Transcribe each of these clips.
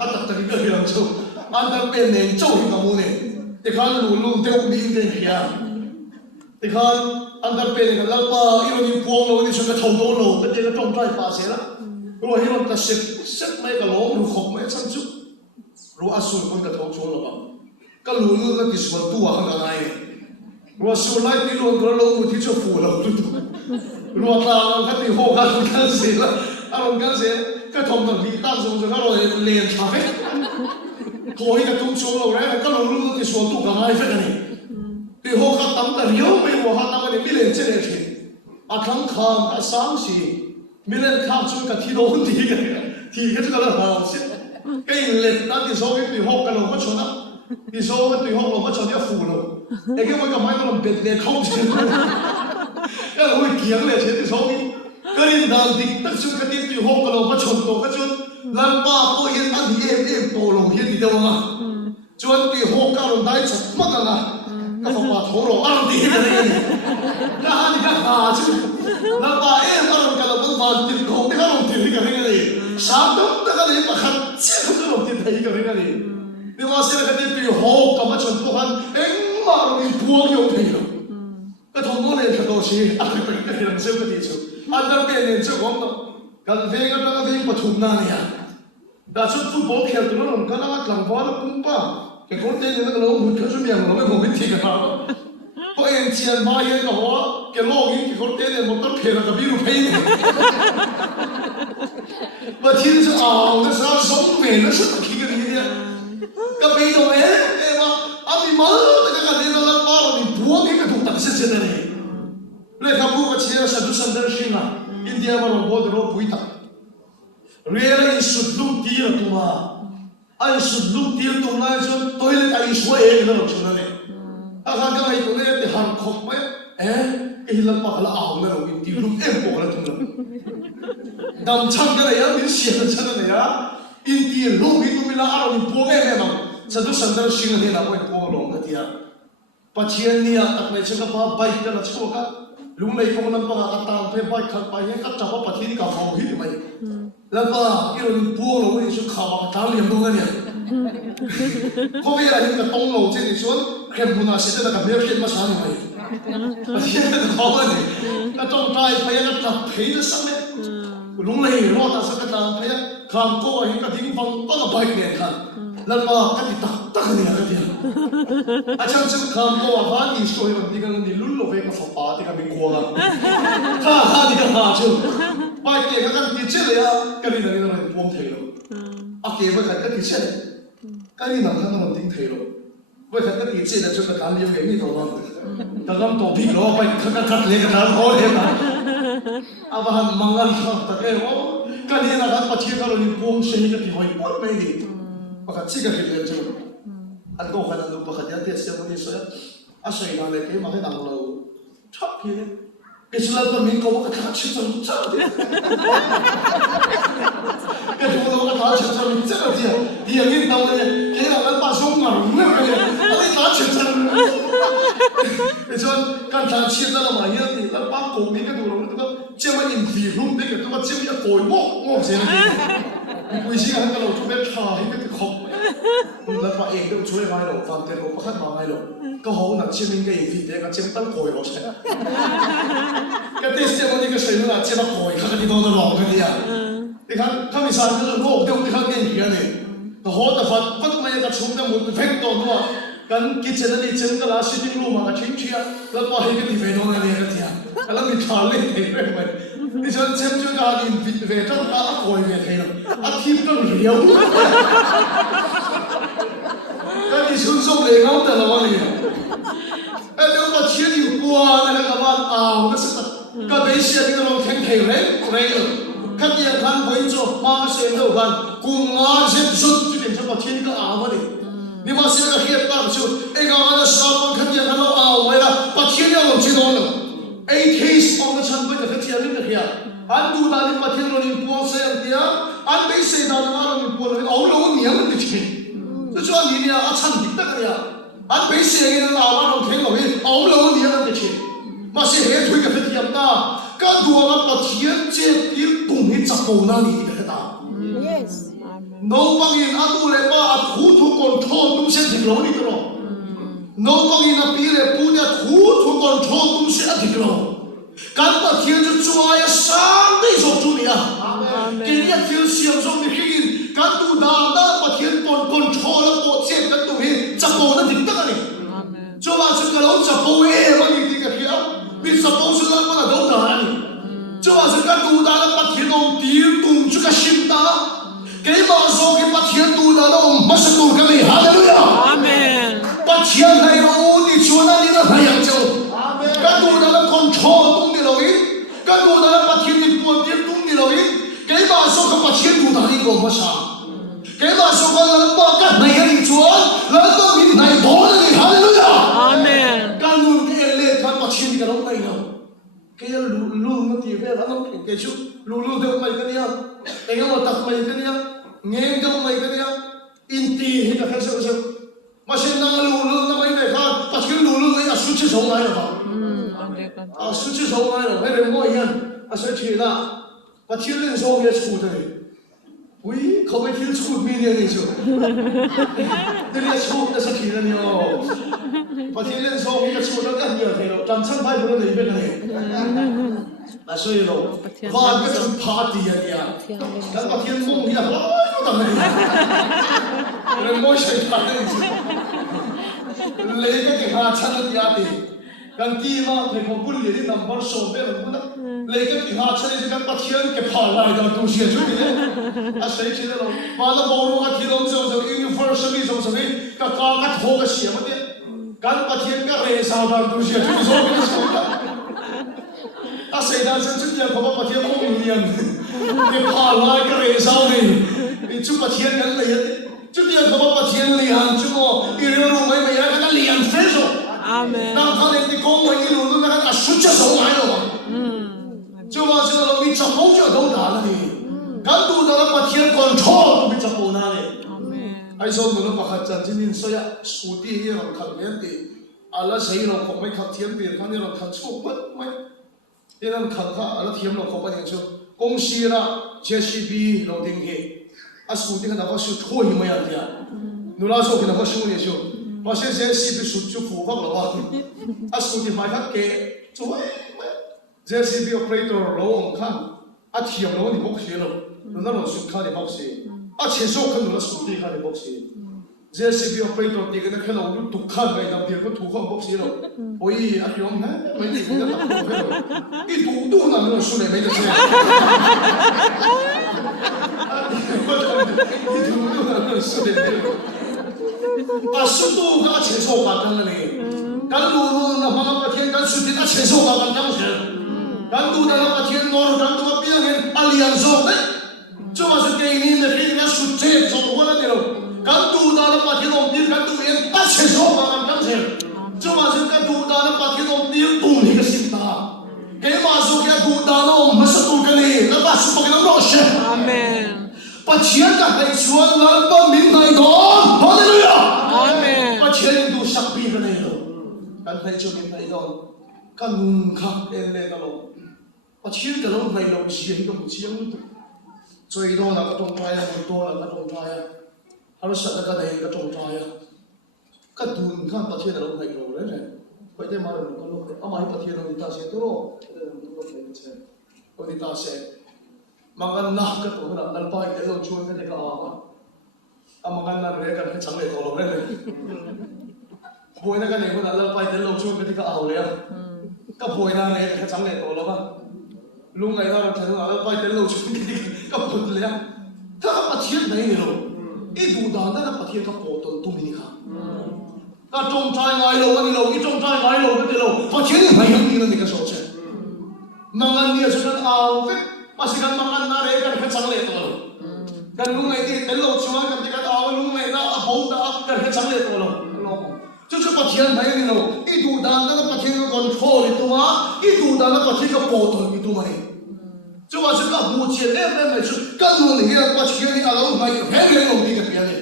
atak tak ka hilang chu andar pen ne chau hi kamu ne te khan lu te uk ni te hiya te khan andar pen ne la pa iro ni puang lo ni chu ka thau lo ka te ka tong trai pa se la ro hi ron ka set mai ka lo ru khop mai chan chu ro asul kon ka thau chu lo ba ka lu ka ti su tu wa ka ngai ro asul lai ti lo ka lo mu ti chu fu lo tu ro ta ka ti ho ka ka se la aron ka se cái thùng thằng bị tan dùng rồi nó rồi liền thả hết thôi cái tung xuống rồi đấy cái lồng lưng thì xuống tụ cả hai phết này thì họ khát tắm ta nhiều mấy họ khát tắm cái này liền trên này thì khăng khăng cái sáng gì liền khát xuống cái thi đấu thì cái chỗ là vào xí cái liền ta thì số cái tùy họ cái lồng mất chọn á thì số cái tùy họ lồng mất chọn cái phù lồng cái cái máy cái lồng bệt liền không chứ cái lồng kiếng liền thì số cái này đang đi tất nhiên cái tiền tùy họ cái lồng mất chọn tổ cái chỗ lần ba tôi hiện tại thì em tổ lồng hiện thì đâu mà chuẩn tùy họ cái lồng đại chặt mất là cái phòng bà thổ lồng ăn thì cái này cái hai cái chứ lần ba em cái lồng cái lồng mất vào tiền không cái lồng tiền cái này sáng đó cái này mà khăn chết không cái lồng tiền thấy cái này nhưng mà xem cái tiền tùy họ cái mất chọn tổ hắn em mà lồng buông nhiều thì cái thằng nó này thật đồ gì ăn cái này làm sao cái gì chứ anh đang bên này chứ không đâu cái về cái đó về bắt thùng nào này đã xuất football खेल तो nó cái nào làm ball nó cũng pa cái con tên nó nó muốn chơi miệng nó mới biết cái nào có em tiền bao nhiêu cái hoa cái lô cái con tên này một tấm phê là cái biru phê mà thiên sự ảo nó sao sống về nó xuất khí cái gì vậy cái bây giờ em mà anh đi mất cái này nó làm bao thì buông cái thùng tắc sẽ thế nàyเลยครับผู้ว่าเชียร์สัตว์สันเดอร์ชิงอ่ะอินเดียมันบอกว่าเราปุยตักเรียนสุดลุกตีละตัวไอ้สุดลุกตีละตัวนั้นจนตัวเล็กไอ้สวยเองนั่นหรอกชนนั่นเองอาการก็ไอ้ตัวนี้ที่หันขบไปไอ้หลังปากละอ่าวนั่นหรอกอินเดียลุกเอ็มบอกละตัวนั้นดำช่างกันเลยอ่ะมีเสียงช่างกันเลยอ่ะอินเดียลุกมีตัวมีละอ่าวมีพวกแม่แม่มั้งสัตว์สันเดอร์ชิงนี่นะพวกพวกลงกันที่อ่ะปัจเจียนนี่อ่ะตักไม่ใช่กับว่าใบกันละชั่วกันลุงเลยคงนั่งปะกตามเพื่อไปขับไปยังกัดจับว่าปะทีนี่กับเขาหิ้วไปแล้วก็ที่เราพวกเราเนี่ยชุดขาวตาเหลี่ยมตรงนั้นเนี่ยเขาไม่อะไรที่กับตรงเราเช่นส่วนเข้มบุญอาศิษย์แต่กับเบี้ยเพี้ยนมาช้าหน่อยปะทีนี่เขาเนี่ยก็ต้องตายไปยังจับเพี้ยนสักเนี่ยลุงเลยรอดแต่สักตามไปยังข้ามก็เห็นกับทิ้งฟังก็กับไปเนี่ยครับแล้วมาก็ติดตักเนี่ยก็เดียวอาจารย์ซึ่งข้ามก็ว่าบ้านอีสวยมันดีกันดีลุ่นโลเวกับฝาปาที่กันมีกลัวกันข้าที่กันหาชื่อไปเกี่ยกันติดเชื้อเลยอ่ะกันนี่นั่นนี่นั่นพวงเทโลอ่ะเกี่ยไปขัดกันติดเชื้อกันนี่นั่นนั่นติดเทโลไปขัดกันติดเชื้อแต่ชุดการเลี้ยงอย่างนี้ตัวนั้นแต่ก็ตัวพี่เราไปขัดเลยกันแล้วเขาเองอ่ะอาบ้านมังงานข้าตะเกียบกันนี่นั่นปัจจัยการเลี้ยงพวงเชนิดที่หอยปวดไม่ดีปกติก็เห็นเลยจ้ะอันก็ขนาดนู้นปกติอันเดียวเสียวันนี้สวยอาศัยนั่นเลยที่มาให้ดังเราชอบพี่เนี่ยก็ฉะนั้นตอนนี้เขาบอกว่าชิดจังจังเนี่ยก็ดูเราก็ชิดจังจังเนี่ยที่อย่างนี้ทำเลยแค่เราบ้านส่งมาเนี่ยอะไรชิดจังก็ฉะนั้นการทำชิดนั่นเราหมายถึงแล้วบ้านโกงนี่ก็ดูเราก็เจ้ามันอินฟีรุ่มนี่ก็ต้องเจ้ามันโกยโม่เสียวิธีการเราทุกเม็ดขาให้มันครบแล้วพอเองก็ช่วยไม่หรอกฟังแต่เราพัฒนาไม่หรอกก็เขาหนักเชื่อมิ่งก็อีกทีเดียวก็เชื่อตั้งโกยเราใช่ก็เทสเจ้ามันนี่ก็ใช้เวลาเชื่อตั้งโกยข้าก็ที่โดนหลอกกันเนี่ยที่ข้าข้ามีสารก็โลกเดียวที่ข้าเก่งอย่างนี้ก็เขาแต่ฟัดไม่ก็ชุ่มแต่หมดเพ่งตัวนู้นกันกิจเจตนาเจนก็ลาสิทิ้งลูกมาก็ทิ้งเชียแล้วพอให้กันที่เวโน่นั่นเองก็ที่แล้วมีขาเล่นเองไปนี่ฉันเชื่อจุดการอินฟิตเวทต้องการโกยเวทให้เราอาทิตย์ต้องเลี้ยวก็นี่ชุนส่งเลยเอาแต่ละวันเนี่ยเดี๋ยวมาเชียร์อยู่กว่านะครับว่าก็สักก็เบสเชียร์ที่เราแข่งเทเรนขัดยังขันไปจบมาเสียเท่ากันกูงาเสียสุดที่เด็กจะมาเชียร์ก็มาดินี่มาเสียก็เฮียบกันชุดงานจะสอบมันขัดยังขันเราไว้ละมาเชียร์เราจีโน่ case of the chan by the Katia in the here. And do that in material in Paul say, and they say that in Paul, all over the chain. The John India are chan Victoria. And they say in our came away, all over the chain. Must say, here to get the Yamna. God do a lot of here, you don't hit a phone. Yes. no bangin atu le pa thu thu control tum se thiklo ni tro no bangin a pi le pu ne thu thu control tum se athiklo kan pa thian chu chua ya sang dei so chu ni a ke ni thian siam so ni khi kan tu da da pa thian control la po che kan tu hi chapo na dik ta ni cho ba chu ka lo chapo e ma ni ti ka khia bi chapo su la ma do da ni cho ba chu ka tu da la pa thian om ti tum chu ka sim ta ke ma so ke pa thian tu da la om ma sa tu ka ni hallelujah amen pa thian hai ro ni chu na ni na hai yang chu amen ka tu da la control tum ni lo i ka tu da la pa thian ni pu ti tum ni lo i ke ma so ka pa thian tu da ni ko ma sa ke ma so ka la pa ka nai ha ni chu la to min nai do ni hallelujah amen ka nu ke le ka pa thian ni ka lo nai no ke lu ma ti ve la no ke chu lu de mai ka ni ya e ga ma tak mai ka ni ya nge de mai ka ni ya in ti he ka fa so ma shin na lu na mai ne ka pa thian lu nei a su chi so ngai ba a su chi so ngai lo he le mo yan a se chi la pa thian len so ye chu de喂，เขาไปที่ชุดมีเนี่ยนี่ชัวเดี๋ยวชุดจะสักทีแล้วเนี่ยพอที่เล่นโซ่มีก็ชุดแล้วกันเยอะเลยจำชั้นไปบนไหนเป็นไงอ่ะ所以咯ว่าก็จะพาร์ตี้อย่างเงี้ยแล้วพอที่มุ่งที่อะไรก็ทำไงเรื่องมั่วใช่ไหมเลยก็ที่หาชั้นที่อาตีกันที่มาเป็นคนบุญเลยที่นำบอลโซ่ไปหรือมั้งเลยก็ที่หาชั้นที่กันพอที่ก็ผ่านลายดาวดูเสียชุดนี้啊，谁知道咯？完了，保罗还提到universally 什么个刚个头个写么的，干把天个热烧的东西，就是说给他说的。啊，谁当真这点可把天梦一样，给怕来个热烧的，你就把天人累的，这点可把天凉，就么一路路没来给他凉飞手。阿门。让他那的公文一路路那个出脚手来了嘛。就把这个你怎么就都打了你？kan tu dalam patian control tu bisa puna ni. Amen. Aiso mula pakat janjinin saya scooty ni orang kalian ti, ala saya orang kau mai kat tiang ti, kan ni orang kat cukup mai, ni orang kat ala tiang orang kau paling cukup. 公司啦 JCB 老丁去，啊scooty kan dapat shoot kau ni mai ada. Nula so kan dapat shoot ni shoot. Pasal JCB shoot shoot full pak lawan. Ah scooty mai kat ke, cuai JCB operator lawan kan. 啊，天龙你不学了，那种是看的不学，啊，前手看到了手地看的不学，这是比较非常这个那看到我就读看没到别个图看不学了，所以啊，用呢没你那个读看了，一读那种书里没得学，一读那种书里没得，啊，速度跟前手把干了呢，干路那方个天干水的那前手把干当时。 kan tu dalam patian nor kan tu apiangin alianzo ne cuma sekini mungkin kan success so wala ni lo kan tu dalam patian ompir kan tu yang pasal so kan ser cuma kan tu dalam patian ompir tung ni kesinta ke masuk ke tu dalam masa tu kali lepas sebagai nama Syekh amen patian kan hai suan lan pa min nai don haleluya amen patian tu sakti kan lo kan hai chu min nai don kan nun khak ele dalo 我天，这种没东西，都不讲的，最多那个种菜呀，最多那个种菜呀，还有啥那个那个种菜呀，个炖看把天那种没有了呢，快点买那个弄的，啊买把天那个大些多，都没钱，我的大些，makan nak个多了，那把一点出那个啊，啊makan nak那个长嘞多了嘞，不会那个那个那把一点出那个好了，个不会那那个长嘞多了吧？ ลุงไงเราถึงเราไปเดิน路ชุนกันก็หมดเลยถ้าประเทศไหนเนี่ยเราอีดูดานนั่นประเทศก็ปวดตุ้มนี่ค่ะก็จงใจไงเราวันนี้เราอีจงใจไงเราก็เดี๋ยวประเทศนี้ไม่ยังมีนั่นนี่ก็สนใจมังอันเนี่ยฉันเอาเว้ยมาสิกันมังอันน่าเรียกันแค่จังเลยตัวเรากันลุงไงที่เดิน路ชวนกันที่กันเอาลุงไงน่าเอาตากันแค่จังเลยตัวเรา就是ประเทศไหนเนี่ยเราอีดูดานนั่นประเทศก็คอนโทรลตัวอีดูดานนั่นประเทศก็ปวดตัวมัน 就话是个目前那边是更多你要把钱你阿拉买个便宜弄你个便宜，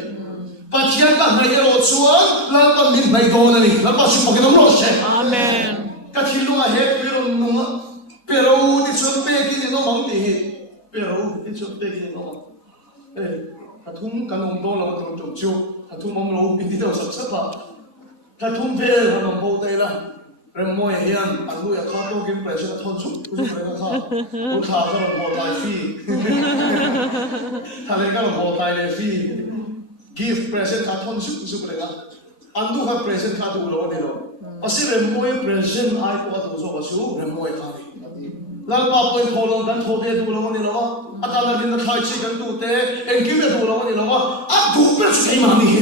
把钱干买个老出啊，那把民买多了你，那把去不给他们老些。阿门。个天龙啊，黑别人弄啊，别人你准备给你弄忙的，别人你准备给你弄，哎， ถ้าทุ่มกันองโตเราตรงจบจูถ้าทุ่มอมโลบินที่เราสักสักถ้าทุ่มเพลเราต้องโบเตละเริ่มมวยเฮียนอันรู้อยากข้าต้องกินเปรย์ฉันทนสุกสุกเลยนะข้าลูกค้าจะเราโบตายฟรีถ้าเรื่องก็เราโบตายเลยฟรีกิฟต์เปรย์ฉันข้าทนสุกสุกเลยนะอันดูข้าเปรย์ฉันข้าดูเราเนี่ยเราอาศัยเริ่มมวยเปรย์ฉันไอ้พวกตัวโซ่ก็สู้เริ่มมวยข้าเลยแล้วก็ไปโทรลงกันโทรเตะดูเราเนี่ยเราว่าอาจารย์เราเนี่ยใครชี้กันดูเตะเอ็งคิดจะดูเราเนี่ยเราว่าอ่ะดูเป็นสิ่งมันนี่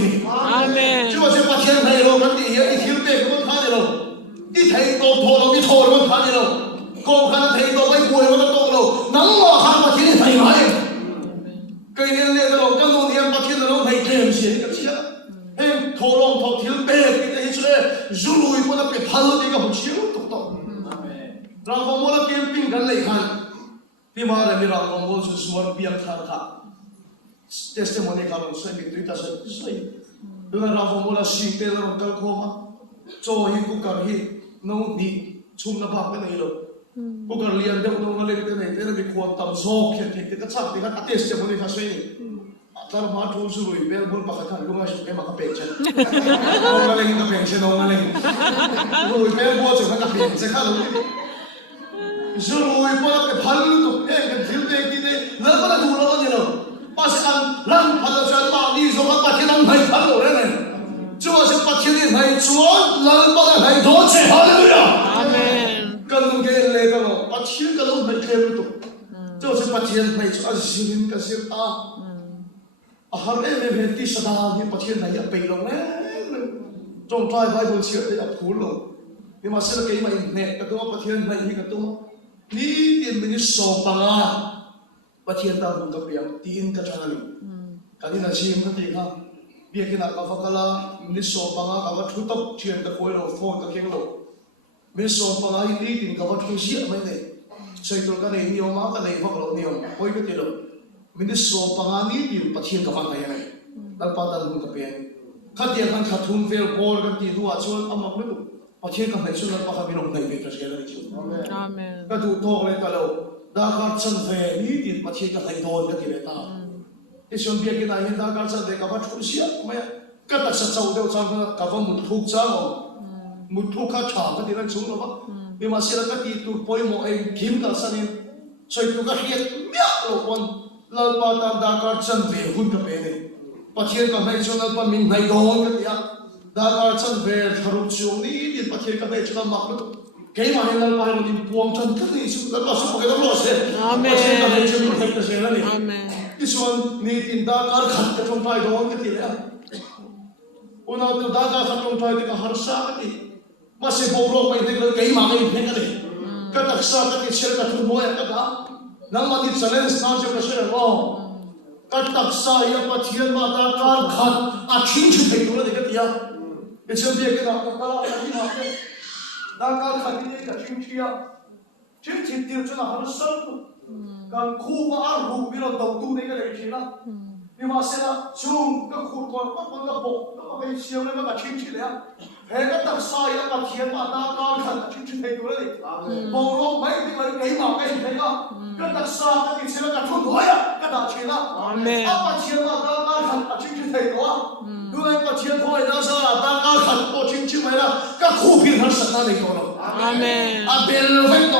อาเมนที่ว่าจะมาเทียนไทยเรากันที่อีคิวเตะกันท่าเนี่ยเราที่ไทยโตโทรเราที่โทรกันท่าเนี่ยเราโกงกันไทยโตไม่กลัวมันโตเรานั่งว่าข้ามาเทียนไทยไหมก็เนี่ยเนี่ยเรากันเราเนี่ยมาเทียนเราไม่เทียนเสียกันเสียเอ็งโทรลงโทรเทียนเตะที่จะเห็นเลยจูลุยมันเป็นพันธุ์ที่กับผมเชื่อถูกต้องเราคงว่าเปลี่ยนปิ้งกันเลยคันที่มาเรื่องนี้เราคงว่าสุดสวรรค์เปลี่ยนขาดค่ะ testimony เขาเราใช้บิดด้วยตาใช้ดูเราคงว่าสิ่งที่เราเกิดขึ้นมาโจหิกุกร์หิน้องดีชุ่มน้ำพักกันเลยหรอกุกร์เลี้ยงเด็กน้องเลี้ยงเด็กเด็กมีความต่ำโซ่เขียนที่ก็ชักที่ก็ testimony เขาใช้ถ้ามาทุ่มสุรุ่ยเป็นบุญปากขันลุงอาชุเอ็มากระเปงเช่นน้องเลี้ยงกระเปงเช่นน้องเลี้ยงสุรุ่ยเป็นบัวจุกกระเปงเช่นข้าลุงZurui pun apa palu tu, kan filter kita, lepas tu orang ni lo, pasal lan pada saat mandi semua pakai lan hai palu ni, cuma siapa pakai ni hai cuan, lan pada hai doce, haleluya. Amen. Kalau kita lihat kalau pakai kalau hai kelu tu, cuma siapa pakai hai cuan sirin kasir ah, ahar berhenti sedar ni pakai hai apa ilong ni, jom try Bible siapa dia puluh, ni masalah kaya main net, kata apa pakai hai ni kataนี่ที่มันสอบปังอ่ะประเทศต่างๆกับเปียงที่อินกับชาลีการที่นั่นชิมกันที่ข้าเบียกินกับฟักลามันสอบปังอ่ะกับว่าทุกตับเชียนตะโกยเราโฟนตะเคียงเรามันสอบปังอ่ะที่ดินกับว่าทุกเสียไม่ได้ใช้ตัวกันในนิยมมากกันในพวกเรานิยมโอ้ยก็ที่เรามันสอบปังอ่ะนี่ดินประเทศกับฟังอะไรแล้วปาตันกับเปียงขัดเดียกันขัดทุนเฟลโพลกันที่ดูว่าชวนอามาไม่รู้ประเทศกับไหนชวนแล้วปาขับไปลงในเวทีเชียร์อะไรชวนก็ดูโตเลยกันเราดาการชันเฟนี่ดิประเทศกับไหนโดนกันที่เลยตาไอ้ชวนเบียกินอะไรดาการชันเด็กกับว่าทุกเสียไม่ก็ตัดสัจจะเดียวจังกับว่ามุดทุกจังมุดทุกข้าฉากกันที่นั่นชวนเราว่ามีมาเสียกันที่ตัวปอยโมเองคิมกันสันนี่ช่วยตัวก็เฮียเมียเราคนเราปาตันดาการชันเฟหุ่นกับเองประเทศกับไหนชวนเราปามินไหนโดนกันที่ดาการชันเฟทารุณช่วงนี้ดิประเทศกับไหนชวนเราหมักเลยแค่มาเห็นเราไปเราดิพวงจันทร์นี่สุดแล้วสุดก็ต้องรอเสียประเทศกับไหนชวนเราให้เสียแล้วนี่ที่ส่วนนี่ดิดาการขัดจะจงใจโดนกันที่แล้วอุณหภูมิดาการขัดจงใจที่ก็หาร์ซ่ากันที่มาเสียโบโรไปที่เราแค่มาไม่เห็นกันเลยก็ตักซ่ากันที่เชื่อกันทุกโมยกันนะนั่งมาที่เซเลนส์นั่งเชื่อกันเชื่อว่าก็ตักซ่าอย่าประเทศมาดาการขัดอาชินชุดให้ตัวเราเด็กที่ยังไอ้เชื่อเบียกันนะก็ตลอดที่มาเนี่ยดาการขัดที่นี่ก็ชินเชียชินที่เดียวจะน่าหาร์ซ่าการคู่มาอารูบิโรดาวดูนี่ก็เลยทีละนี่มาเสียละช่วงก็คู่ก่อนก็คนละบกแล้วก็ไปเชียวเลยมันก็ชินชีเลยเฮ้ก็ตักสายแล้วก็เทียนมาดาการขัดชินชีให้ดูเลยบอกร้องไม่ที่มันไงมาไม่ใช่ก็ตักสายก็ติดเชื้อก็ทุ่งหัวก็ด่าชีละเอามาเทียนมาดาการขัดชินชีให้ดูดูไอ้มาเทียนพ่อไอ้ดาสาดาการขัดก็ชินชีไว้ละก็คู่พินหันสัตว์ในตัวเราอาเมนอาเบลเวกโต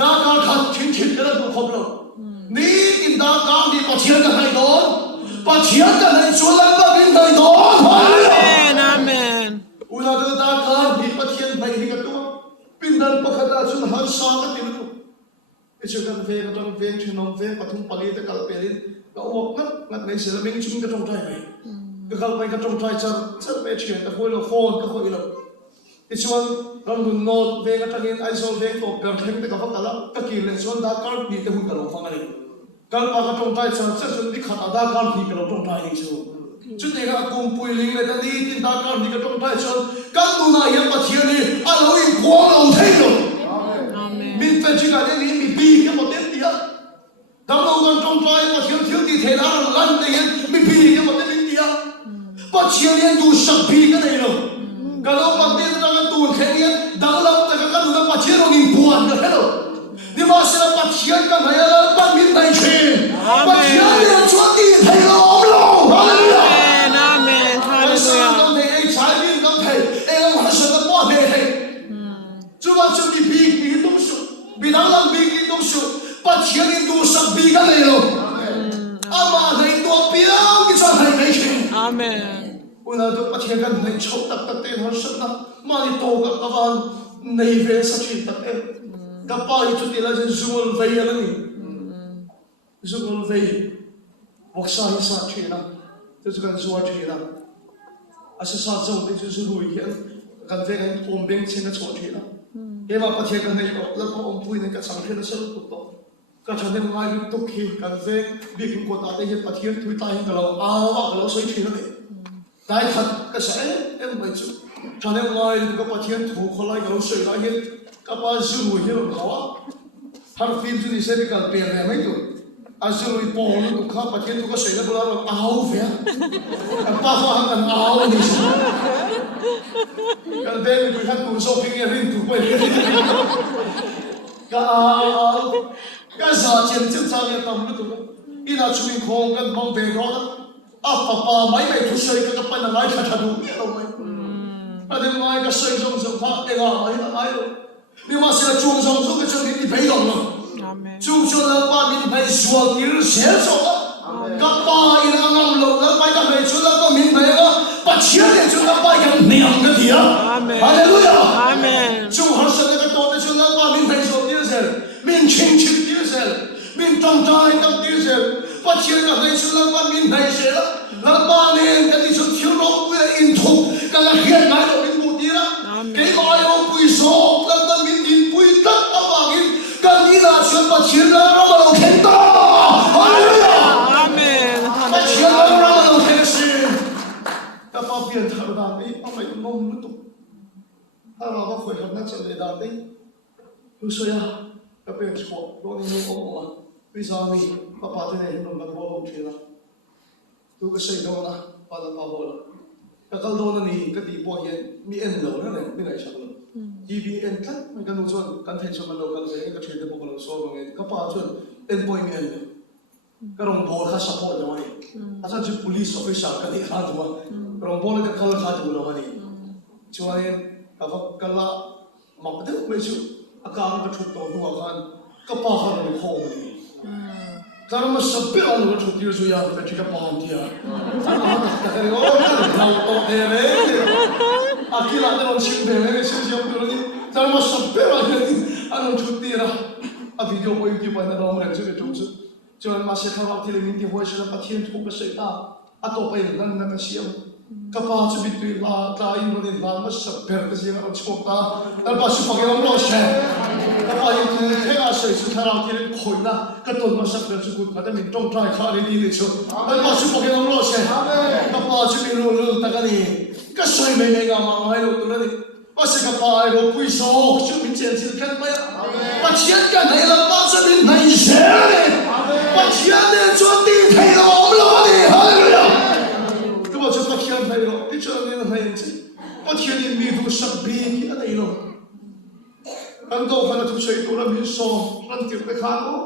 ดาการขัดชินชีก็ได้ดูครบแล้วนี่กินดาการดีปะเชียนกันให้โดนปะเชียนกันให้ชวนแล้วก็บินให้โดนอาเมนอาเมนอุลาดาการดีปะเชียนให้ดีกันตัวบินดันปะขดาชุนหันสากันติดตัวไอ้เชื่อกันเวกันตรงเวงชุนนมเวงปะทุ่มปลีตะกัลเปรินก็ออกงัดในเสือมิงชุนก็ตรงใจไปก็เข้าไปก็ตรงใจจะไปเชียนตะคุยเราโฟนก็คุยเราไอ้ชวนเราดูโน้ตเวงกันไอ้โซเวงตกเกิดเข่งแต่กับฟังกันแล้วก็กินเลยชวนดาการดีแต่หุ่นกันเราฟังกันเลยการปากกระจงใจฉันจะนี่ขัดดาการที่กระจงใจนี่ชัวจุดนี้ก็กุมปุยลิงเลยแต่นี่ที่ดาการที่กระจงใจฉันการดูนายยังมาเทียนนี่เราอีกพวงเราเท่เลยมีเป็นจิกาเนี่ยมีปีกันหมดเต็มที่อ่ะดำเรากันจงใจมาเทียนเทียนที่เทน่าลันเดียนมีปีกันหมดเต็มที่อ่ะมาเทียนเนี่ยดูสักปีกันเลยเนาะการเราปฏิบัติกันตัวแค่นี้ดังเราแต่ก็ดูมาเทียนเราอีกพวงกันเลยนี่มาเสียปัจเจียนกันให้เราปั้นมินได้เชื่อปัจเจียนเนี่ยช chúa đi thầy lộn lộn Amen. Amen. Hallelujah. Cảm thấy anh trái tim cảm thấy em hoàn sự đã bỏ về thầy chúa bảo chúa bị bị tung sự bị đắng làm bị tung sự bắt chiếc đi tu sắp bị cái này rồi ama thầy tua biếng cái cho thầy này chứ Amen. ôi là tôi bắt chiếc cái này chấu tập tập tên hơn sức lắm mà đi tổ các bạn này về sao chỉ tập em các bạn chút tiền là dân dùng về là gì dùng về học sai sai chuyện nào tôi chỉ cần dùng chuyện nào asa sa zong te chu ru hian kan ve kan om beng chen na chaw thina e ma pathia kan nei la ko om pui ne ka chang thena sel tu to ka chane ngai lu to khi kan ve bi kin ko ta te he pathia thui ta hin kalo a wa kalo soi thina ne dai that ka sa em mai chu chane ngai lu ka pathia thu kholai kalo soi la he ka pa ru hi ro khawa har fin chu ni se bi kal pe ne mai tu azul pon tu kha pathia tu ka soi la bula ro au ve pa kha kan au ni kan ve mi khan tu shopping ya rin tu pe ka za chen chen cha ya tam lu tu ina chui khong kan bang ve ro a pa mai mai thu soi ka pa na lai kha tha du lo mai a de mai ka soi jong jong kha e ga mai na ai lo ni ma se la chung jong jong ka chung ni bei dong lo Amen. chung chung la pa min bai sual tir se so ka pa ina ngam lo la pai ka mai chu la ka min bai ga pa chia de chu la pai ka niam ka dia Amen. hallelujah Amen. chung har sa ka to de chu la pa min bai so tir se min ching ching tir se min tong tai ka tir se pa chia ka bai chu la pa min bai se la pa ne ka ti chu thiu ro pu in thu ka la hian ngai lo min bu tira ke ai o pui so la ta min din pui ta a ba gin ka ni la chu pa chia la ra ma lo khen ta hallelujah Amen. pa chia la ra ma lo khen se ka pa pian thar da ni a mai nom lu tu a ra ba khoi hab na chal le da ni tu so ya ka pe chho do ni ni o ma pi sa mi pa pa te ne hin nom ba bo lo thila tu ka sei do na pa la pa bo la ka kal do na ni ka ti bo hian mi en lo na ne mi ngai chak lo GBN kan mai kan no chon kan thai chon lo kan se ka thei de bo lo so lo nge ka pa chon en boy mi en ka rong bo kha support lo ni asa chu police officer ka ti kha do rong bo le ka kal kha do lo ni chuan ka va ka la ma pa de me chu aka ka thu to nu khan ka pa kha lo kho ni karma sabbe an lo thu ti su ya ka chi ka pa han ti ya ka ka ro ka to de re akila de on chim de me se jom do ni karma sabbe an lo thu ti ra a video ko youtube ba na ro ma chu chu chu chuan ma se kha ti le min ti ho se na pa thien thu ka se ta a to pa nan na ka siam ka pa chu bi tu la ta in ro ni la ma sabbe ka si na chu ta dal ba su pa ke lo se ka pa yin tu ke ga se su tha ra ti le khoi na ka ton ma sabbe chu ku ka da min tong trai kha le ni le chu dal ba su pa ke lo se ka pa chu bi lo lo ta ka ni ka sai me me ga ma ngai lo tu na ni ba se ka pa ai lo pui so chu min chen sil kan ma ya ba chiat ka nei la ba chu min nei se ni ba chiat de chu ti thai lo lo ni hallelujah tu ba chu pa chiat thai lo ti chu ni na thai chi ba chiat ni mi du sab bi ki a dai lo kan go khana thu sei tu la min so ran ti pe kha lo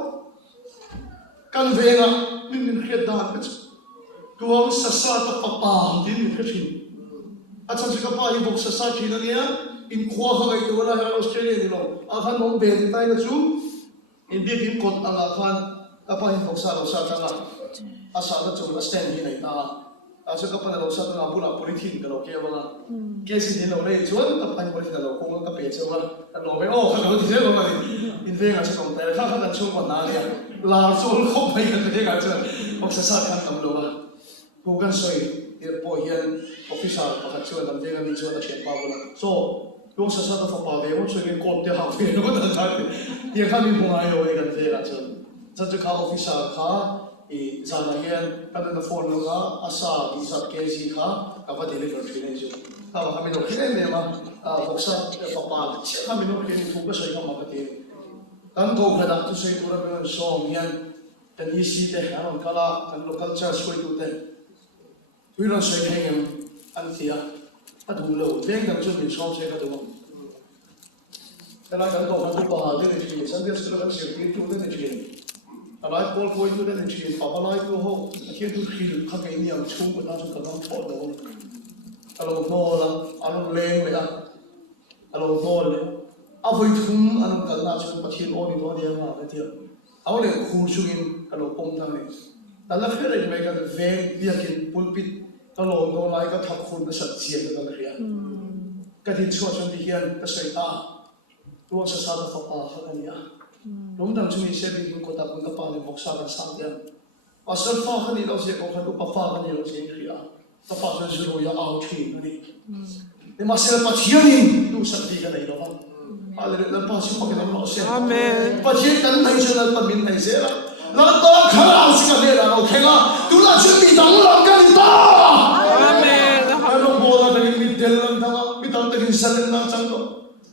kan ve na min khiat da ka chu tu ang sa sa ta pa pa din ni khin a chan ka pa hi bok sa sa thina nia in khwa kha ngai tu la ha Australia ni lo a khan mong be ni tai na chu in bi kim kot anga khan ka pa hi bok sa lo sa tanga a sa la chu la stand ni nei ta a chu ka pa lo sa ta bu la politin ka lo ke wala ke si ni lo le chuan ka pa ni politin lo ko ka pe chu wala ta lo be o kha lo ti se lo ma in ve nga chu kom ta kha kha chu ma na nia la chu khop pai ka te ka chu bok sa khan tam lo ba bukan soi dia pohian official pakat chuan tam venga ni chuan a chen pa bola so yung sa ta fa pa ve mo soi ni kot te ha ve no ta ta dia kha mi hungai lo e kan ve la chuan cha chu kha official kha e zana hian kan na phone lo ga asa bi sat ke si kha ka va deliver thine chu ka va mi no khine me ma boksa fa pa che kha mi no khine thu ka soi ka ma ka te kan go kha da tu sei tu ra be so mian kan isi te anon kala kan local church ko tu te we don't say him antia adu lo theng dam chu min som se ka do kala kan do kan pa ha de ni chi san de su kan se ki tu de ni chi lại Paul coi tôi đây chuyện bảo lại tôi họ khi tôi khi các cái niềm chung của ta chúng ta đang thọ đâu alo no là alo lên vậy à alo no lên à với thùng alo cần là chúng ta thiên ôn đi đó đi mà cái thiệt alo lên khu chung in alo bông thang nàyแต่ละเรื่องไม่กันเวงเรียกินปุ่นปิดตลอดโดนไล่ก็ทับคนก็สัตย์เสียกันเลยก็ทิ้งช่วงชนที่เฮียนก็ใส่ตาตัวสะสาดฟ้าป่าเขากันเนี่ยล้มดังช่วงนี้เสียบินก็ตัดมันก็ปาในบอกสากันสามเดือนอาศัยฟ้ากันนี่เราเสียของเขาดูปะฟ้ากันนี่เราเสียขี้อ่ะปะฟ้าจะจุดอยาเอาทิ้งนั่นนี่แต่มาเสียปัจจัยนี่ดูสัตย์ดีกันเลยเราบ้างอะไรแล้วป้าชิบะกันเราเสียปัจจัยนั้นไม่ใช่เราตัดมินไม่เสียละเราต้องข้าวสิกันเนี่ยเราแค่ละดูแลชีวิตดังเรากันตาเราบอกว่าแต่กินเดลลันทั้งมิตรแต่กินเซลล์นั่งจังก็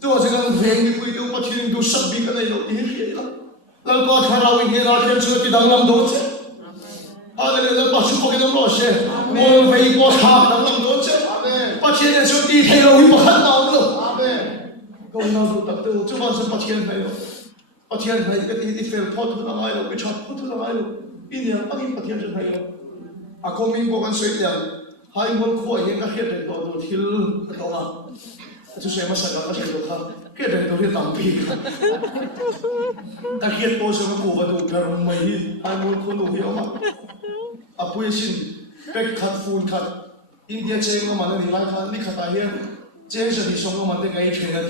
ตัวสิ่งนั้นเวงนี่คุยดูปัจจัยดูสับบีกันเลยเราอีกแล้วเราต้องข้าววิ่งเราแค่ชีวิตดังเราโดนเช่อะไรเราปัจจุบันเราเช่โอ้ยไปก็ข้าวดังเราโดนเช่ปัจจัยเนี่ยชีวิตที่เราวิบัติเราเลยก็เราดูตัดตัวจุดวันสุดปัจจัยไปแล้วปัจจัยไหนก็ที่เฟลพอทุนอะไรเราไปช็อตพอทุนอะไรเราอีเนี่ยอันนี้ปัจจัยจะไหนเราอาคงมีบอกกันสวยอย่างให้มันคุยยังก็เห็นเป็นตัวทิลตัวมาจะใช้มาสักการะใช้ตัวครับเห็นเป็นตัวที่ต่ำปีกแต่เห็นตัวฉันก็กูว่าดูกระไรไม่ให้มันคนดูเหี้ยมาอาปุยชินเป็กขัดฟูนขัดอินเดียเจงก็มันนี่ไล่ขัดนี่ขัดตายเหี้ยเจงจะที่ส่งก็มันได้ไงเชียร์กัน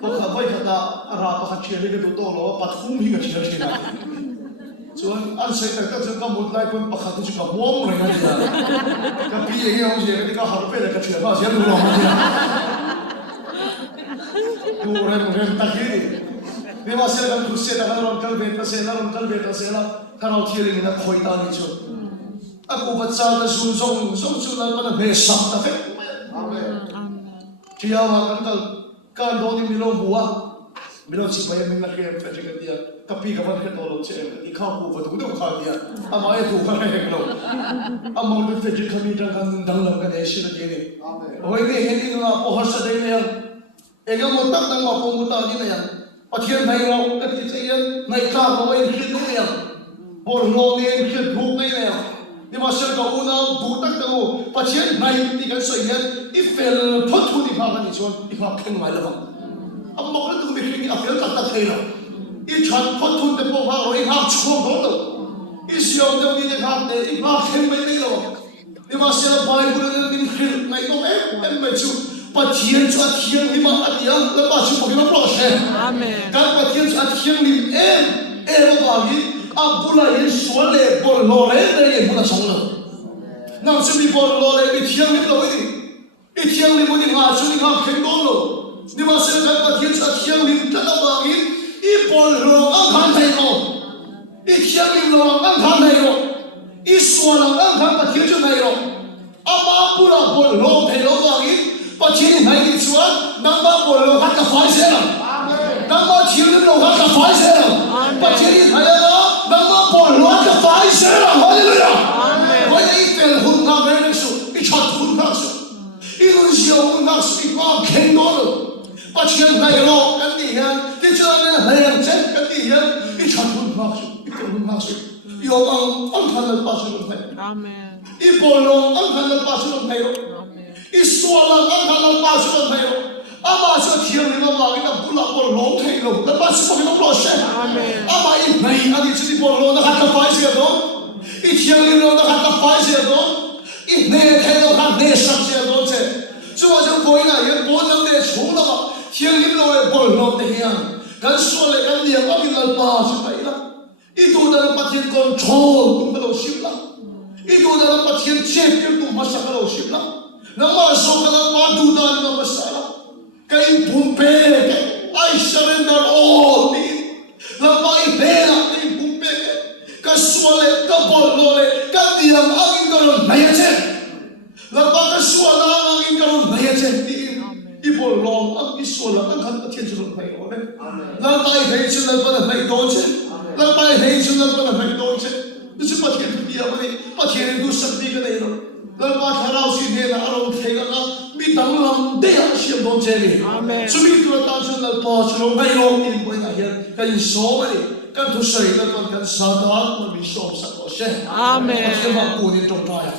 พวกเขาไปขัดตาราปะขัดเชียร์ให้กันตัวโตแล้วปัดคุ้มหิ้งกับเชียร์กันส่วนอันเสร็จแต่จะก็หมดไล่คนปะขัดที่จะม้วนเลยกันเนี่ยกับพี่เองเอาเชียร์ที่ก็หาไปเลยกับเชียร์เขาเชียร์ดูหล่อมันเนี่ยดูเรื่องตะกี้นี่ว่าเสียกันทุกเสียแต่เราคัลเบต้าเสียเราคัลเบต้าเสียละถ้าเราเที่ยวนี่นะคอยตานี่ชุดอากูบัดซาจะส่งชุดนั้นมันเบสักตะเฟที่เอามาการโดนนี่มีโลบัวมีโลชิบะยังมีนักเรียนเป็นจิกันเดียกับพี่กับมันแค่ตัวเราเชื่อที่ข้าวกูฟัดกูดูข้าวเดียอามาไอ้ถูกอะไรกันเราอามาเป็นเป็นจิตขมิ้นกันดังลำกันเอชิลเดียนี่โอ้ยนี่เห็นนี่นะโอ้ฮัสเดย์เนี่ยเองก็หมดตั้งแต่มาพูดตอนนี้เนี่ยปัจจัยไหนเราก็ที่จะยังในข้าวเราเองคิดนี่เนี่ยบอลโลนี่เองคิดถูกนี่เนี่ยนี่มาเชื่อกับอุณาดูตั้งแต่ว่าปัจจัยไหนที่กันสวยเนี่ยอีเฟลพัดทุนที่พากันนี่ชวนที่พาเพ่งมาแล้วอันบอกแล้วต้องมีเรื่องที่เฟลตัดเทละอีฉันพัดทุนแต่พวกเราอีหักช่วงของเราอีเสียงเดี๋ยวนี้นะครับเนี่ยอีหักเพ่งไม่ได้หรอกนี่มาเชื่อไบเบิลนี่มีคิดไม่ต้องไม่ชูปัจจัยจะเที่ยงนี่มาอันนี้แล้วปัจจุบันเราปลอดภัยการปัจจัยจะเที่ยงนี่เราบอกว่าอับดุลลาห์ยิสวาเลบอลโลเลได้ยังบุญส่งเลยนั่งชุดบอลโลเลไปเที่ยงนี่เราไม่ดีอีเที่ยงนี่มันยังหาชุดนี่หาเข่งโดนเลยนี่มาเสียการปัจจัยจะเที่ยงนี่จะต้องบอกว่าอีบอลโลอังคันไทยโลอีเที่ยงนี่โลอังคันไทยโลอีส่วนอังคันปัจจัยจะไทยโลอามาปุระบอลโลไทยโลบอกว่าปัจจัยไหนที่ชัวร์นั่งบ้าบอลโลหัดกับไฟเสียละนั่งบ้าเที่ยงนี่โลหัดกับไฟเสียละปัจจัยไหนละนั่งบ้าบอลโลหัดกับไฟเสียละฮาเลลูยาวันนี้เฟลหุ่นข้าเรื่องนี้สุดอีชัดหุ่นข้าสุดอีลุนเสียหุ่นข้าสุดอีกว่าเข่งโดนปัจจัยไหนละกันดีฮะที่เจอเนี่ยไหนเจ็บกันดีฮะอีชัดหุ่นข้าสุดอีเฟลหุ่นข้าสุดยอมอังคันละปัจจัยไหนอีบอลโลอังคันละปัจจัยไหนอีส่วนอังคันละปัจจัยไหนอามาจะเที่ยงนี่เราบอกว่าบุลาบอลโลไทยโลแล้วปัจจุบันเราปลอดภัยอามาอีไหนอันนี้จะที่บอลโลนะครับกับไฟเสียตัวอีเที่ยงนี่เรานะครับกับไฟเสียตัวอีเนเทเราครับเนสักเสียตัวเช่จู่ว่าจะป่วยนะยังป่วยนั่งเดือดชูแล้วก็เที่ยงนี่เราบอลโลเทียงกันส่วนเลยกันเดียวก็มีเราป้าใช่ไหมล่ะอีตัวนั้นปัจจัยคอนโทรลตุ้มเราชิบละอีตัวนั้นปัจจัยเจ็บตุ้มมาสักเราชิบละน้ำมันส่งกันมาดูดานน้ำมันสาระKay bumpe, I surrender all me. Lamay pera kay bumpe, kaswale, kapolole, kadiyang angin karon mayachen. Lamay kaswala ang angin karon mayachen. Ibolong ang iswala ang kanatien sunod may ole. Lamay heisunal pa na may dochen. Lamay heisunal pa na may dochen. Gusto patien tudiya mani, patien dusak di ka na ino. Lamay haraw sinena araw tega ka. Mitang lam dia siya don jeli. Amen. Sumit ko ta chun na po chun may ro in boy na yan. Kay so mani kan thu sai la ton kan sa da ma mi som sa ko she Amen. ma ku ni tong ta ya